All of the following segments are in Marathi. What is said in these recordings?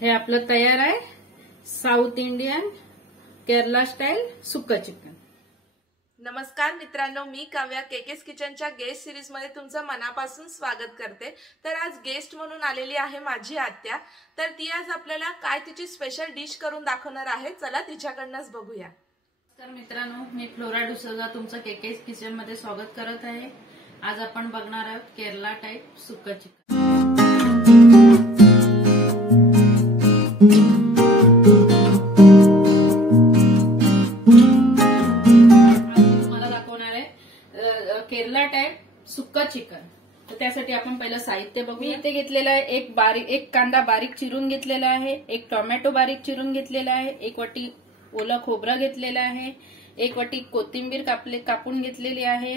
हे आपलं तयार आहे साऊथ इंडियन केरला स्टाईल सुक्का चिकन। नमस्कार मित्रांनो, मी काव्या केकेस किचनच्या गेस्ट सिरीज मध्ये तुमचं मनापासून स्वागत करते। तर आज गेस्ट म्हणून आलेली आहे माझी आत्या। तर ती आज आपल्याला काय तिची स्पेशल डिश करून दाखवणार आहे, चला तिच्याकडनंच बघूया। तर मित्रांनो, मी फ्लोरा डुसोजा तुमचं केकेस किचन मध्ये स्वागत करत आहे। आज आपण बघणार आहोत केरला टाइप सुक्का चिकन। केरला टाइप सुक्का चिकन। तर त्यासाठी आपण पहिलं साहित्य बघू। मी इथे घेतलेलं आहे एक कांदा बारीक चिरून घेतलेला आहे, एक टोमॅटो बारीक चिरून घेतलेला आहे, एक वाटी ओलं खोबरं घेतलेलं आहे, एक वाटी कोथिंबीर कापून घेतलेली आहे।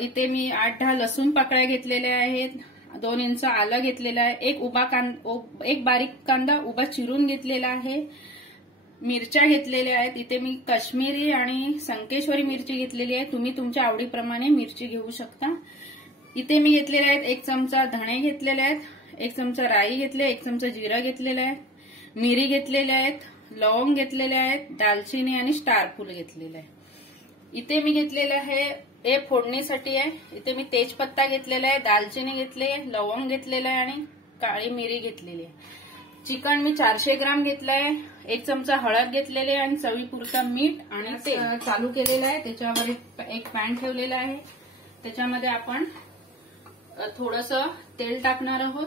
इथे मी 8-10 लसूण पाकळ्या घेतलेल्या आहेत, 2 इंच आलं घेतलेलं आहे, एक बारीक कांदा उभा चिरून घेतलेला आहे, मिरच्या घेतलेल्या आहेत। इथे मी काश्मीरी आणि संकेश्वरी मिरची घेतलेली आहे, तुम्ही तुमच्या आवडीप्रमाणे मिरची घेऊ शकता। इथे मी घेतलेले आहेत 1 चमचा धणे घेतलेले आहेत, 1 चमचा राई घेतले, 1 चमचा जिरा घेतलेला आहे, मिरी घेतलेल्या आहेत, लवंग घेतलेले आहेत, दालचिनी आणि स्टार फूल घेतलेले आहे। इथे मी घेतलेले आहे हे फोडणीसाठी आहे। इथे मी तेजपत्ता घेतलेला आहे, दालचिनी घेतली आहे, लवंग घेतलेलं आहे आणि काळी मिरी घेतलेली आहे। चिकन मी 400 ग्राम घेतलंय, 1 चमचा हळद घेतलेली आहे आणि चवीपुरता मीठ आणि तेल चालू केलेलं आहे। त्याच्यावर एक पॅन ठेवलेला आहे, त्याच्यामध्ये आपण थोडंसं तेल टाकणार आहोत,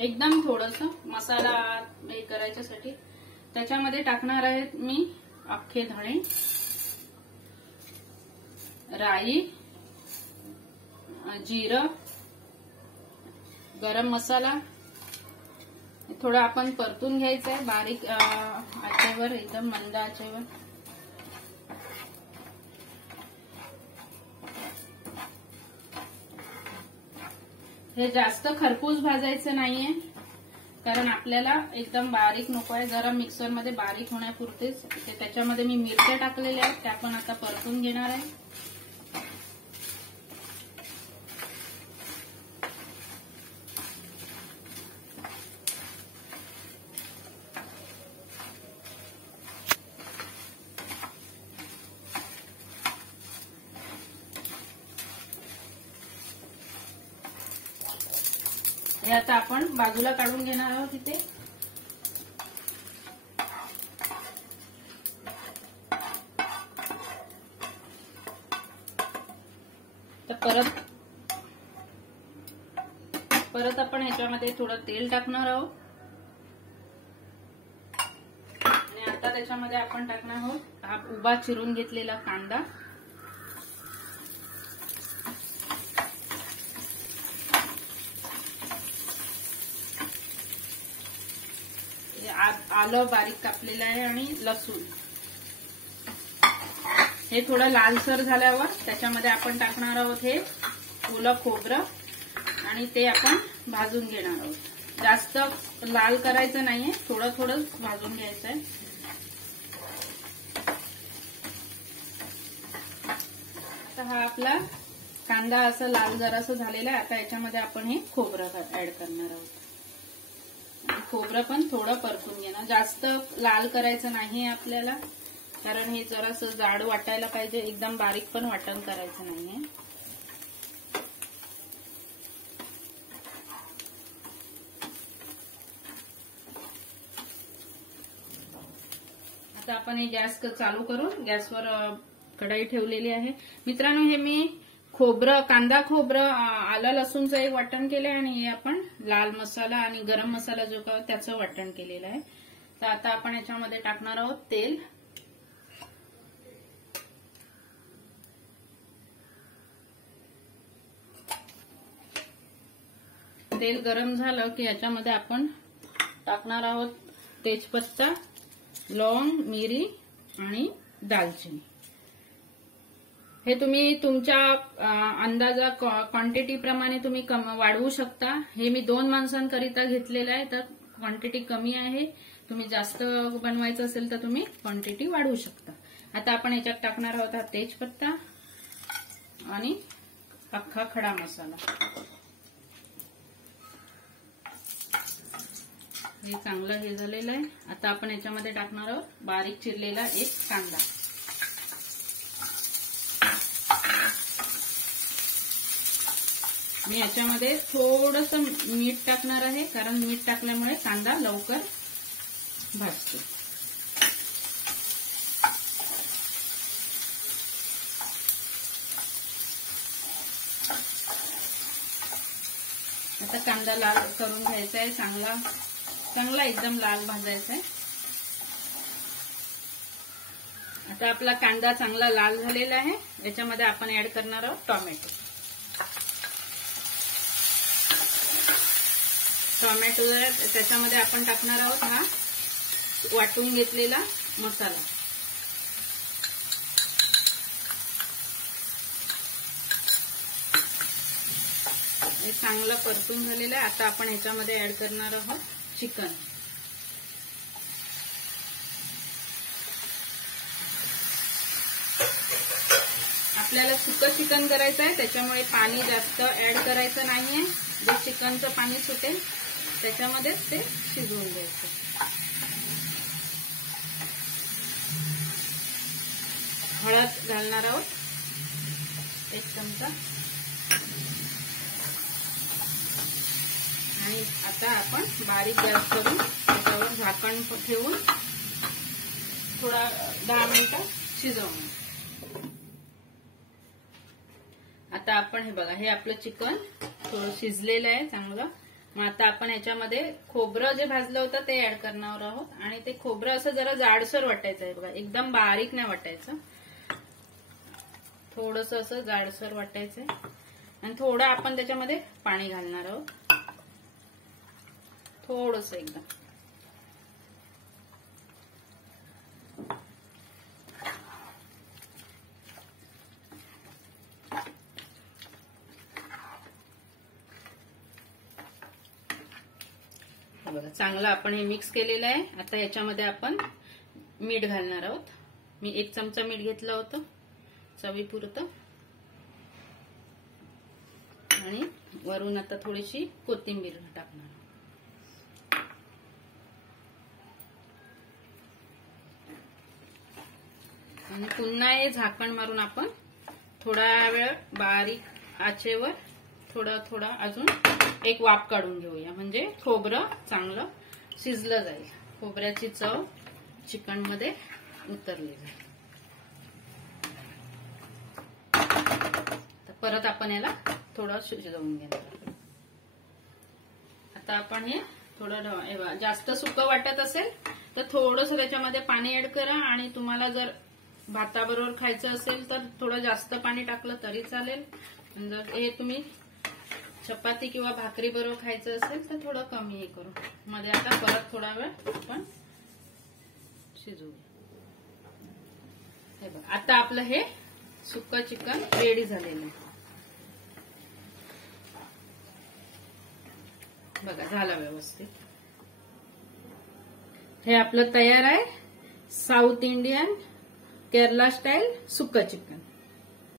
एकदम थोडंसं मसाला हे करायच्यासाठी। त्याच्यामध्ये टाकणार आहेत मी अख्खे धणे, राई, जिरं, गरम मसाला थोडं आपण परतून घ्यायचं आहे बारीक आचेवर, एकदम मंद आचेवर। हे जास्त खरपूस भाजायचं नाहीये, कारण आपल्याला एकदम बारीक नको आहे, जरा मिक्सर मध्ये बारीक होण्यापुरतेच। त्याच्यामध्ये मी मिरच्या टाकलेल्या आहेत, त्या पण आता परतून घेणार आहे। हे आता आपण बाजूला काढून घेणार आहोत। इथे तर परत आपण ह्याच्यामध्ये थोडं तेल टाकणार आहोत आणि आता त्याच्यामध्ये आपण टाकणार आहोत हा उभा चिरून घेतलेला कांदा, आलं बारीक कापलेलं आहे आणि लसूण। हे थोडं लालसर झाल्यावर त्याच्यामध्ये आपण टाकणार आहोत हे ओलं खोबरं आणि ते आपण भाजून घेणार आहोत। जास्त लाल करायचं नाहीये, थोडं थोडं भाजून घ्यायचं आहे। आता हा आपला कांदा असं लाल जरासं झालेला आहे। आता याच्यामध्ये आपण हे खोबरं ऍड करणार आहोत, खोबरं पण थोडं परतून घेणार, जास्त लाल करायचं नाही आपल्याला, कारण हे जरासं जाड वाटायला पाहिजे, एकदम बारीक पण वाटण करायचं नाहीये। आता आपण हे गॅस चालू करून गॅसवर कढई ठेवलेली आहे। मित्रांनो, हे मी कांदा खोबरं आलं लसूणचं एक वाटण केलंय आणि हे आपण लाल मसाला आणि गरम मसाला जो का त्याचं वाटण केलेलं आहे। तर आता आपण याच्यामध्ये टाकणार आहोत तेल, तेल गरम झालं की याच्यामध्ये आपण टाकणार आहोत तेजपत्ता, लवंग, मिरी आणि दालचिनी। हे तुम्ही तुमच्या अंदाजा क्वांटिटी प्रमाणे तुम्ही वाढवू शकता। हे मी 2 माणसांकरिता घेतलेलं आहे, तर क्वांटिटी कमी आहे। तुम्ही जास्त बनवायचं असेल तर तुम्ही क्वांटिटी वाढवू शकता। आता आपण याच्यात टाकणार आहोत हा तेजपत्ता आणि अख्खा खडा मसाला। हे चांगलं हे झालेलं आहे. आता आपण याच्यामध्ये टाकणार आहोत बारीक चिरलेला एक कांदा. मी याच्यामध्ये थोडंसं मीठ टाकणार आहे, कारण मीठ टाकल्यामुळे कांदा लवकर भाजतो. आता कांदा लाल करून घ्यायचा आहे, चांगला एकदम लाल भाजायचा आहे. आता आपला कांदा चांगला लाल झालेला आहे. याच्यामध्ये आपण ऍड करणार आहोत टोमॅटो. त्याच्यामध्ये आपण टाकणार आहोत हा वाटून घेतलेला मसाला. हे चांगलं परतून झालेलं आहे. आता आपण ह्याच्यामध्ये ऍड करणार आहोत चिकन. आपल्याला सुकं चिकन करायचं आहे, त्याच्यामुळे पाणी जास्त ऍड करायचं नाहीये. जे चिकनचं पाणी सुटेल त्याच्यामध्येच ते शिजवून द्यायचं. हळद घालणार आहोत 1 चमचा. आणि आता आपण बारीक गॅस करून त्याच्यावर झाकण ठेवून थोडा 10 मिनिटं शिजवून. आता आपण हे बघा, हे आपलं चिकन थोडं शिजलेलं आहे चांगलं. मग आता आपण याच्यामध्ये खोबरं जे भाजलं होतं ते ऍड करणार आहोत. आणि ते खोबरं असं जरा जाडसर वाटायचं आहे बघा, एकदम बारीक नाही वाटायचं, थोडंसं असं जाडसर वाटायचंय. आणि थोडं आपण त्याच्यामध्ये पाणी घालणार आहोत, थोडंसं एकदम. बघा चांगलं आपण हे मिक्स केलेलं आहे. आता याच्यामध्ये आपण मीठ घालणार आहोत. मी 1 चमचा मीठ घेतलं होतं चवीपुरतं. आणि वरून आता थोडीशी कोथिंबीर टाकणार. आणि पुन्हा हे झाकण मारून आपण थोडा वेळ बारीक आचेवर थोडा अजून एक वाफ काढून घेऊया, म्हणजे खोबरं चांगलं शिजलं जाईल, खोबऱ्याची चव चिकन मध्ये उतरली जाईल. परत आपण याला थोडं शिजवून घेणार. आता आपण हे थोडं जास्त सुकं वाटत असेल तर थोडंसं त्याच्यामध्ये पाणी ऍड करा. आणि तुम्हाला जर भाताबरोबर खायचं असेल तर थोडं जास्त पाणी टाकलं तरी चालेल. जर हे तुम्ही चपाती किंवा भाकरी बरोबर खायचं असेल तर थोडं कमी हे करू. मध्ये आता परत थोडा वेळ आपण शिजवूया. हे बघा, आता आपलं हे सुक्कं चिकन रेडी झालेलं आहे. बघा झालं व्यवस्थित. हे आपलं तयार आहे साऊथ इंडियन केरला स्टाईल सुक्कं चिकन.